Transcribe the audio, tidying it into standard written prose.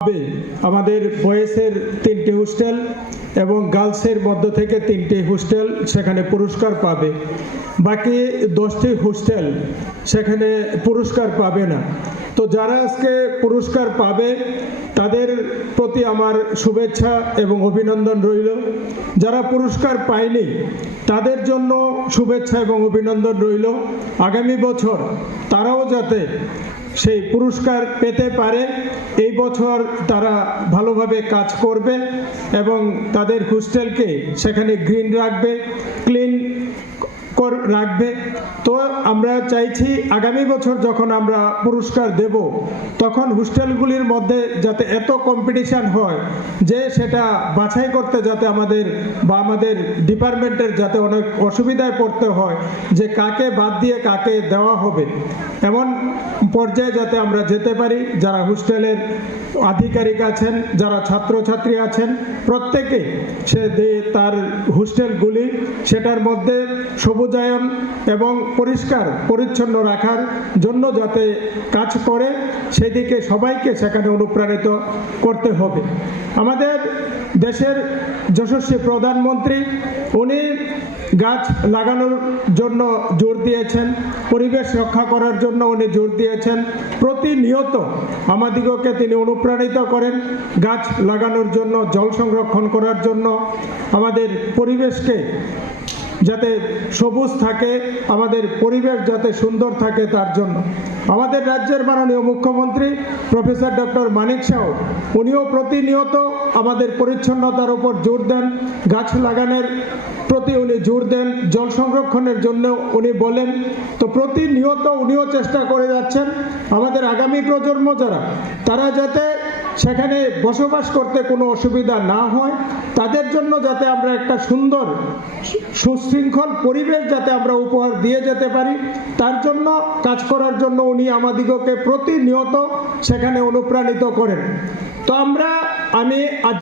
আমাদের বয়েজের 3টি হোস্টেল এবং গার্লসের মধ্য থেকে 3টি হোস্টেল সেখানে পুরস্কার পাবে। বাকি 10টি হোস্টেল সেখানে পুরস্কার পাবে না। তো যারা আজকে পুরস্কার পাবে তাদের প্রতি আমার শুভেচ্ছা এবং অভিনন্দন রইল। যারা পুরস্কার পায়নি তাদের জন্য শুভেচ্ছা এবং অভিনন্দন রইল। আগামী বছর তারাও যাতে সেই পুরস্কার পেতে পারে, এই বছর তারা ভালোভাবে কাজ করবে এবং তাদের হোস্টেলকে সেখানে গ্রিন রাখবে, ক্লিন রাখবে। তো আমরা চাইছি আগামী বছর যখন আমরা পুরস্কার দেব তখন হোস্টেলগুলির মধ্যে যাতে এত কম্পিটিশান হয় যে সেটা বাছাই করতে যাতে আমাদের ডিপার্টমেন্টের যাতে অনেক অসুবিধায় পড়তে হয় যে কাকে বাদ দিয়ে কাকে দেওয়া হবে, এমন পর্যায়ে যাতে আমরা যেতে পারি। যারা হোস্টেলের আধিকারিক আছেন, যারা ছাত্রছাত্রী আছেন, প্রত্যেকে সে তার হোস্টেলগুলি সেটার মধ্যে সবুজায়ন এবং পরিষ্কার পরিচ্ছন্ন রাখার জন্য যাতে কাজ করে, সেদিকে সবাইকে সেখানে অনুপ্রাণিত করতে হবে। আমাদের দেশের যশস্বী প্রধানমন্ত্রী উনি গাছ লাগানোর জন্য জোর দিয়েছেন, পরিবেশ রক্ষা করার জন্য উনি জোর দিয়েছেন। প্রতিনিয়ত আমাদিগকে তিনি অনুপ্রাণিত করেন গাছ লাগানোর জন্য, জল সংরক্ষণ করার জন্য, আমাদের পরিবেশকে যাতে সবুজ থাকে, আমাদের পরিবেশ যাতে সুন্দর থাকে তার জন্য। আমাদের রাজ্যের মাননীয় মুখ্যমন্ত্রী প্রফেসর ডক্টর মানিক সাহ উনিও প্রতিনিয়ত আমাদের পরিচ্ছন্নতার উপর জোর দেন, গাছ লাগানোর প্রতি উনি জোর দেন, জল সংরক্ষণের জন্য উনি বলেন। তো প্রতিনিয়ত উনিও চেষ্টা করে যাচ্ছেন আমাদের আগামী প্রজন্ম যারা তারা যাতে সেখানে বসবাস করতে কোনো অসুবিধা না হয়, তাদের জন্য যাতে আমরা একটা সুন্দর সুশৃঙ্খল পরিবেশ যাতে আমরা উপহার দিয়ে যেতে পারি, তার জন্য কাজ করার জন্য উনি আমাদিগকে প্রতিনিয়ত সেখানে অনুপ্রাণিত করেন। তো আমি